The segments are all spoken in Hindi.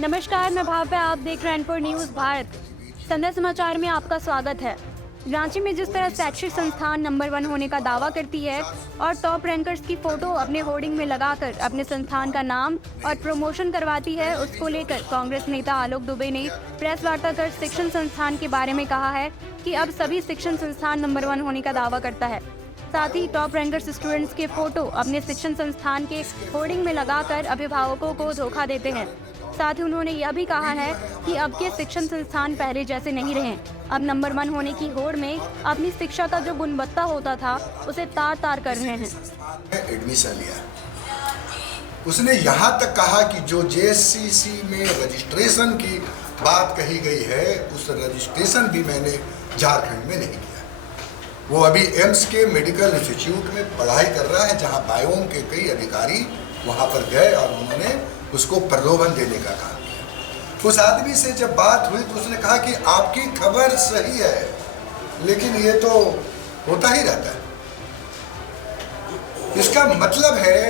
नमस्कार, मैं भाव्या। आप देख रहे हैं एनपुर न्यूज़ भारत। संध्या समाचार में आपका स्वागत है। रांची में जिस तरह शैक्षिक संस्थान नंबर 1 होने का दावा करती है और टॉप रैंकर्स की फोटो अपने होर्डिंग में लगाकर अपने संस्थान का नाम और प्रमोशन करवाती है, उसको लेकर कांग्रेस नेता आलोक दुबे ने प्रेस वार्ता कर शिक्षण संस्थान के बारे में कहा है कि अब सभी शिक्षण संस्थान नंबर 1 होने का दावा करता है। साथ ही टॉप रैंकर्स स्टूडेंट्स के फोटो अपने शिक्षण संस्थान के होर्डिंग में लगाकर अभिभावकों को धोखा देते हैं। साथ ही उन्होंने यह भी कहा है कि अब के शिक्षण संस्थान पहले जैसे नहीं रहे। अब नंबर 1 होने की होड़ में अपनी शिक्षा का जो गुणवत्ता होता था उसे तार तार कर रहे हैं। एडमिशन लिया, उसने यहाँ तक कहा कि जो जेएससीसी में रजिस्ट्रेशन की बात कही गई है उस रजिस्ट्रेशन भी मैंने झारखंड में नहीं किया। वो अभी एम्स के मेडिकल इंस्टीट्यूट में पढ़ाई कर रहा है, जहाँ बायोम के कई अधिकारी वहाँ पर गए और उन्होंने उसको प्रलोभन देने का काम किया। उस आदमी से जब बात हुई तो उसने कहा कि आपकी खबर सही है, लेकिन ये तो होता ही रहता है। इसका मतलब है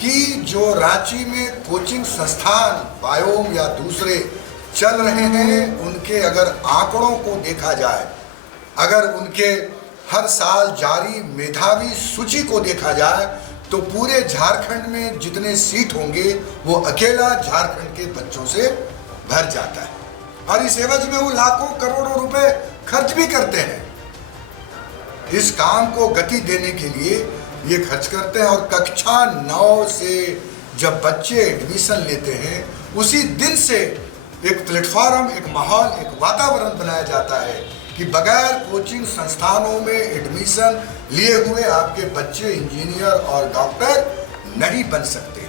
कि जो रांची में कोचिंग संस्थान बायोम या दूसरे चल रहे हैं, उनके अगर आंकड़ों को देखा जाए, अगर उनके हर साल जारी मेधावी सूची को देखा जाए, तो पूरे झारखंड में जितने सीट होंगे वो अकेला झारखंड के बच्चों से भर जाता है। और इस एवज में वो लाखों करोड़ों रुपए खर्च भी करते हैं। इस काम को गति देने के लिए ये खर्च करते हैं। और कक्षा 9 से जब बच्चे एडमिशन लेते हैं, उसी दिन से एक प्लेटफॉर्म, एक माहौल, एक वातावरण बनाया जाता है कि बगैर कोचिंग संस्थानों में एडमिशन लिए हुए आपके बच्चे इंजीनियर और डॉक्टर नहीं बन सकते।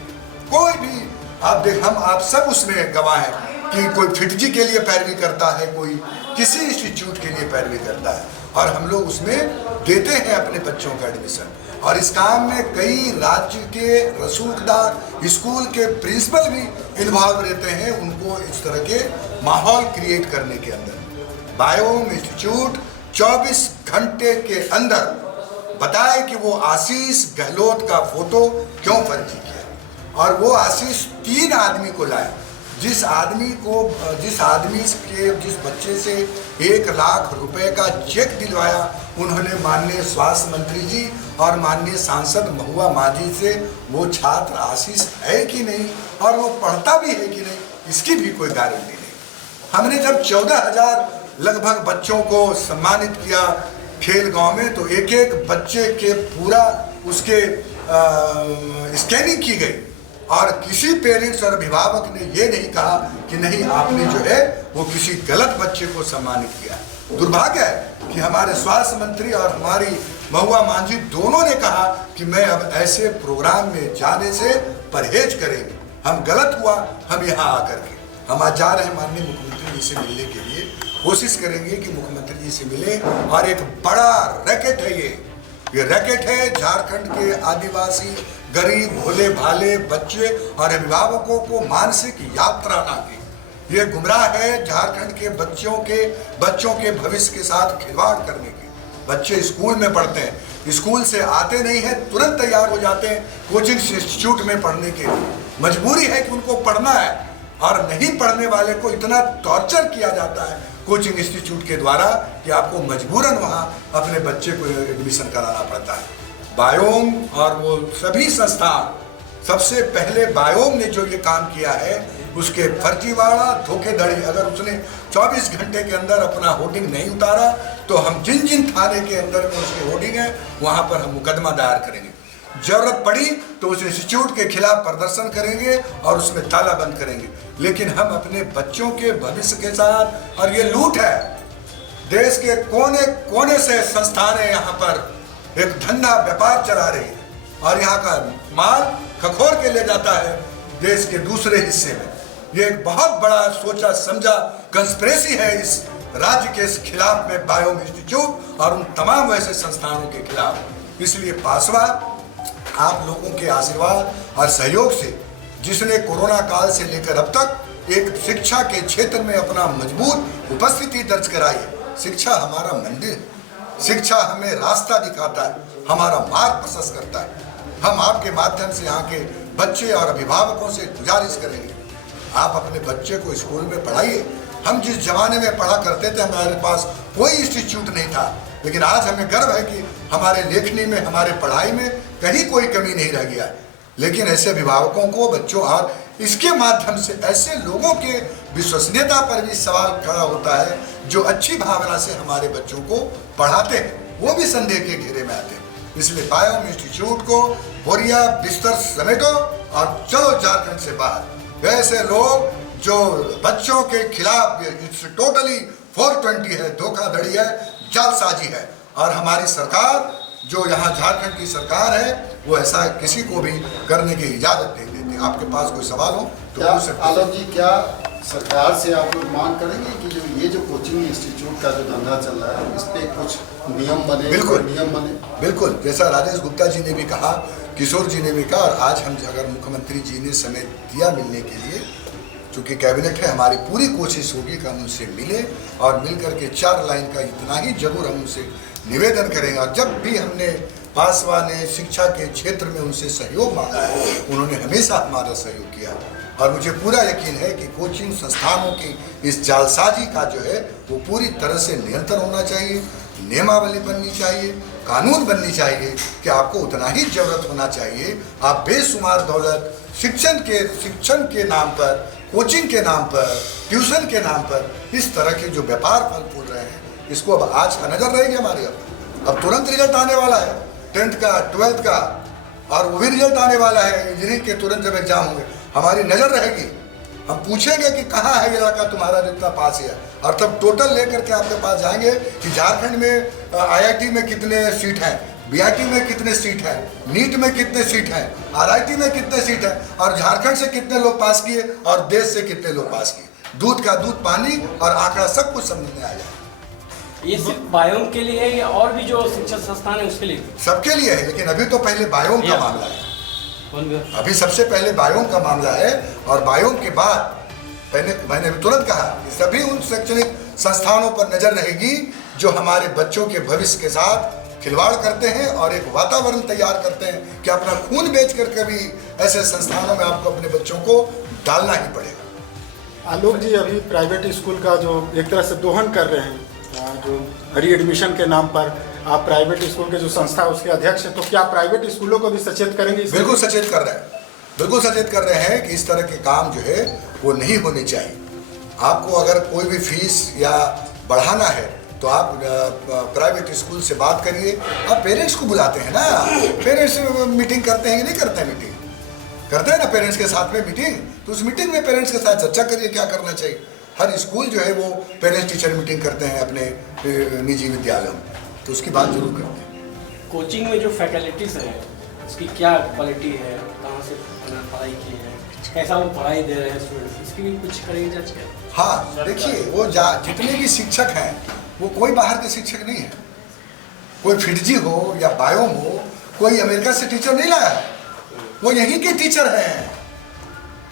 कोई भी आप देख, हम आप सब उसमें गवाह हैं कि कोई फिटजी के लिए पैरवी करता है, कोई किसी इंस्टीट्यूट के लिए पैरवी करता है, और हम लोग उसमें देते हैं अपने बच्चों का एडमिशन। और इस काम में कई राज्य के रसूखदार स्कूल के प्रिंसिपल भी इन्वॉल्व रहते हैं, उनको इस तरह के माहौल क्रिएट करने के अंदर। बायोम इंस्टीट्यूट 24 घंटे के अंदर बताए कि वो आशीष गहलोत का फोटो क्यों फर्जी किया, और वो आशीष 3 आदमी को लाए, जिस बच्चे से 1 लाख रुपए का चेक दिलवाया, उन्होंने माननीय स्वास्थ्य मंत्री जी और माननीय सांसद महुआ माझी से वो छात्र आशीष है कि नहीं और वो पढ़ता भी है कि नहीं, इसकी भी कोई गारंटी नहीं। हमने जब 14,000 लगभग बच्चों को सम्मानित किया खेल गांव में, तो एक एक बच्चे के पूरा उसके स्कैनिंग की गई, और किसी पेरेंट्स और अभिभावक ने ये नहीं कहा कि नहीं आपने जो है वो किसी गलत बच्चे को सम्मानित किया। दुर्भाग्य है कि हमारे स्वास्थ्य मंत्री और हमारी महुआ मांझी दोनों ने कहा कि मैं अब ऐसे प्रोग्राम में जाने से परहेज करेंगे। हम गलत हुआ, हम यहाँ आकर के हम आज जा रहे हैं माननीय मुख्यमंत्री जी से मिलने के लिए, कोशिश करेंगे कि मुख्यमंत्री जी से मिले। और एक बड़ा रैकेट है ये रैकेट है झारखंड के आदिवासी गरीब भोले भाले बच्चे और अभिभावकों को मानसिक यात्रा ना की। ये गुमराह है झारखंड के बच्चों के भविष्य के साथ खिलवाड़ करने की। बच्चे स्कूल में पढ़ते हैं, स्कूल से आते नहीं है, तुरंत तैयार हो जाते हैं कोचिंग इंस्टीट्यूट में पढ़ने के लिए। मजबूरी है कि उनको पढ़ना है, और नहीं पढ़ने वाले को इतना टॉर्चर किया जाता है कोचिंग इंस्टीट्यूट के द्वारा कि आपको मजबूरन वहाँ अपने बच्चे को एडमिशन कराना पड़ता है। बायोम और वो सभी संस्थान, सबसे पहले बायोम ने जो ये काम किया है उसके फर्जीवाड़ा धोखेधड़ी, अगर उसने 24 घंटे के अंदर अपना होर्डिंग नहीं उतारा तो हम जिन जिन थाने के अंदर में उसके होर्डिंग है वहाँ पर हम मुकदमा दायर करेंगे। जरूरत पड़ी तो उस इंस्टीट्यूट के खिलाफ प्रदर्शन करेंगे और उसमें ताला बंद करेंगे। लेकिन हम अपने बच्चों के भविष्य के साथ, और ये लूट है, देश के कोने कोने से संस्थानें यहाँ पर एक धंधा व्यापार चला रही है और यहाँ का माल खखोर के ले जाता है देश के दूसरे हिस्से में। ये एक बहुत बड़ा सोचा समझा कंस्पिरेसी है इस राज्य के खिलाफ में, बायोम इंस्टीट्यूट और उन तमाम वैसे संस्थानों के खिलाफ। इसलिए पासवा आप लोगों के आशीर्वाद और सहयोग से, जिसने कोरोना काल से लेकर अब तक एक शिक्षा के क्षेत्र में अपना मजबूत उपस्थिति दर्ज कराई है। शिक्षा हमारा मंदिर है, शिक्षा हमें रास्ता दिखाता है, हमारा मार्ग प्रशस्त करता है। हम आपके माध्यम से यहाँ के बच्चे और अभिभावकों से गुजारिश करेंगे आप अपने बच्चे को स्कूल में पढ़ाइए। हम जिस जमाने में पढ़ा करते थे हमारे पास कोई इंस्टीट्यूट नहीं था, लेकिन आज हमें गर्व है कि हमारे लेखनी में, हमारे पढ़ाई में कहीं कोई कमी नहीं रह गया है। लेकिन ऐसे अभिभावकों को, बच्चों और इसके माध्यम से ऐसे लोगों के विश्वसनीयता पर भी सवाल खड़ा होता है जो अच्छी भावना से हमारे बच्चों को पढ़ाते हैं, वो भी संदेह के घेरे में आते हैं। इसलिए बायोम इंस्टीट्यूट को बोरिया बिस्तर समेटो और चलो झारखंड से बाहर। वैसे लोग जो बच्चों के खिलाफ इट्स टोटली 420 है, धोखाधड़ी है, जालसाजी है। और हमारी सरकार जो यहाँ झारखंड की सरकार है वो ऐसा किसी को भी करने की इजाजत नहीं देती। आपके पास कोई सवाल हो तो पूछ सकते हैं। आलोक जी, क्या सरकार से आप लोग मांग करेंगे कि जो कोचिंग इंस्टीट्यूट का जो धंधा चल रहा है इस पे कुछ नियम बने? बिल्कुल नियम बने, बिल्कुल। जैसा राजेश गुप्ता जी ने भी कहा, किशोर जी ने भी कहा, और आज हम अगर मुख्यमंत्री जी ने समय दिया मिलने के लिए, चूँकि कैबिनेट है, हमारी पूरी कोशिश होगी कि हम उनसे मिले और मिल करके 4 लाइन का इतना ही जरूर हम उनसे निवेदन करेंगे। और जब भी हमने पासवान ने शिक्षा के क्षेत्र में उनसे सहयोग मांगा है, उन्होंने हमेशा हमारा सहयोग किया। और मुझे पूरा यकीन है कि कोचिंग संस्थानों की इस जालसाजी का जो है वो पूरी तरह से नियंत्रण होना चाहिए, नियमावली बननी चाहिए, कानून बननी चाहिए कि आपको उतना ही जरूरत होना चाहिए। आप बेशुमार दौलत शिक्षण के नाम पर, कोचिंग के नाम पर, ट्यूशन के नाम पर इस तरह के जो व्यापार फल फूल रहे हैं, इसको अब आज का नजर रहेगी हमारी। अब तुरंत रिजल्ट आने वाला है 10th का, 12th का, और वो भी रिजल्ट आने वाला है इंजीनियरिंग के तुरंत जब एग्जाम होंगे। हमारी नजर रहेगी, हम पूछेंगे कि कहाँ है इलाका तुम्हारा जितना पास है, और तब टोटल लेकर के आपके पास जाएंगे कि झारखंड में IIT में कितने सीट हैं, BIT में कितने सीट हैं, नीट में कितने सीट हैं, RIT में कितने सीट हैं, और झारखंड से कितने लोग पास किए और देश से कितने लोग पास किए। दूध का दूध पानी और आंकड़ा सब कुछ समझ में आ जाए। ये सिर्फ बायोम के लिए है या और भी जो शिक्षण संस्थान है उसके लिए? सबके लिए है, लेकिन अभी तो पहले बायोम का मामला है। अभी सबसे पहले बायोम का मामला है, और बायोम के बाद मैंने तुरंत कहा कि सभी उन शैक्षणिक संस्थानों पर नजर रहेगी जो हमारे बच्चों के भविष्य के साथ खिलवाड़ करते हैं और एक वातावरण तैयार करते हैं कि अपना खून बेच कर कभी ऐसे संस्थानों में आपको अपने बच्चों को डालना ही पड़ेगा। आलोक जी, अभी प्राइवेट स्कूल का जो एक तरह से दोहन कर रहे हैं, जो री एडमिशन के नाम पर आप प्राइवेट स्कूल के जो संस्था उसके अध्यक्ष हैं, तो क्या प्राइवेट स्कूलों को भी सचेत करेंगे? बिल्कुल सचेत कर रहे हैं, बिल्कुल सचेत कर रहे हैं कि इस तरह के काम जो है वो नहीं होने चाहिए। आपको अगर कोई भी फीस या बढ़ाना है तो आप प्राइवेट स्कूल से बात करिए। आप पेरेंट्स को बुलाते हैं ना, पेरेंट्स मीटिंग करते हैं कि नहीं करते हैं? मीटिंग करते हैं ना पेरेंट्स के साथ में मीटिंग, तो उस मीटिंग में पेरेंट्स के साथ चर्चा करिए क्या करना चाहिए। हर स्कूल जो है वो पेरेंट्स टीचर मीटिंग करते हैं अपने निजी विद्यालयों में, तो उसकी बात जरूर करते हैं। कोचिंग में जो फैकल्टीज है उसकी क्या क्वालिटी है, कहाँ से पढ़ाई की है, कैसा वो पढ़ाई दे रहे हैं स्टूडेंट्स, इसकी भी कुछ करेंगे जांच क्या? हाँ, देखिए वो जितने भी शिक्षक हैं वो कोई बाहर के शिक्षक नहीं है। कोई फिटजी हो या बायोम हो, कोई अमेरिका से टीचर नहीं लाया है, वो यहीं के टीचर हैं।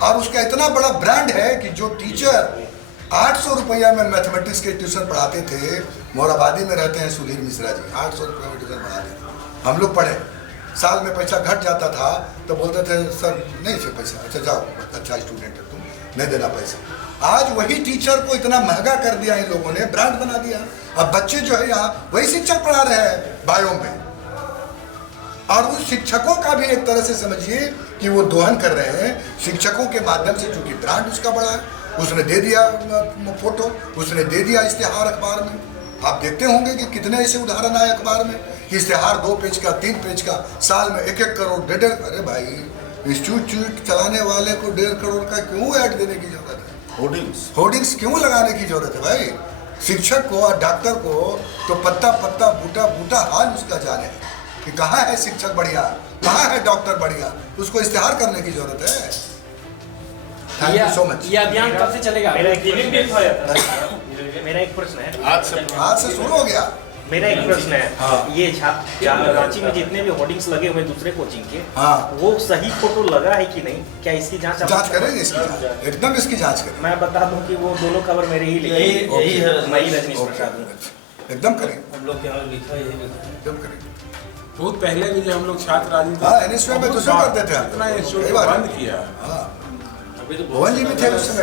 और उसका इतना बड़ा ब्रांड है कि जो टीचर 800 रुपया में मैथमेटिक्स के ट्यूशन पढ़ाते थे, मोराबादी में रहते हैं सुधीर मिश्रा जी, 800 रुपये में ट्यूशन पढ़ाते थे। हम लोग पढ़े, साल में पैसा घट जाता था तो बोलते थे सर नहीं से पैसा, अच्छा जाओ अच्छा स्टूडेंट है तुम, नहीं देना पैसा। आज वही टीचर को इतना महंगा कर दिया इन लोगों ने, ब्रांड बना दिया। अब बच्चे जो है यहाँ वही शिक्षक पढ़ा रहे हैं बायोम में, और उस शिक्षकों का भी एक तरह से समझिए कि वो दोहन कर रहे हैं शिक्षकों के माध्यम से, चूंकि ब्रांड उसका बड़ा है। उसने दे दिया फोटो, उसने दे दिया इश्तेहार अखबार में। आप देखते होंगे कि कितने ऐसे उदाहरण आए अखबार में कि इश्तेहार 2 पेज का, 3 पेज का, साल में 1-1 करोड़, 1.5। अरे भाई, इंस्टीट्यूट चलाने वाले को 1.5 करोड़ का क्यों ऐड देने की जरूरत है? होर्डिंग्स क्यों लगाने की जरूरत है भाई? शिक्षक को और डॉक्टर को तो पत्ता पत्ता बूटा बूटा हाल उसका जाने है कि कहाँ है शिक्षक बढ़िया, कहाँ है डॉक्टर बढ़िया, उसको इश्तेहार करने की जरूरत है। Thank you so much. ये अभियान कब से चलेगा? मेरा एक प्रश्न है। आज से शुरू हो गया। मेरा एक प्रश्न है। हाँ। ये रांची में जितने भी होर्डिंग्स लगे हुए दूसरे कोचिंग के, हाँ, वो सही फोटो लगा है कि नहीं? क्या इसकी जांच करेंगे? इसकी जांच एकदम इसकी जांच करेंगे। मैं बता दूं कि वो दोनों खबर मेरे ही लिखे, यही है। मैं ही रजनीश प्रसाद हूं। एकदम करेंगे, हम लोग यहाँ लिखा है, एकदम करेंगे। बहुत पहले भी जब हम लोग छात्र राजनीति, हाँ, NSY में तो सब करते थे, इतना इंस्टीट्यूट बंद किया। हाँ, अभी तो भुवन जी भी थे उस समय।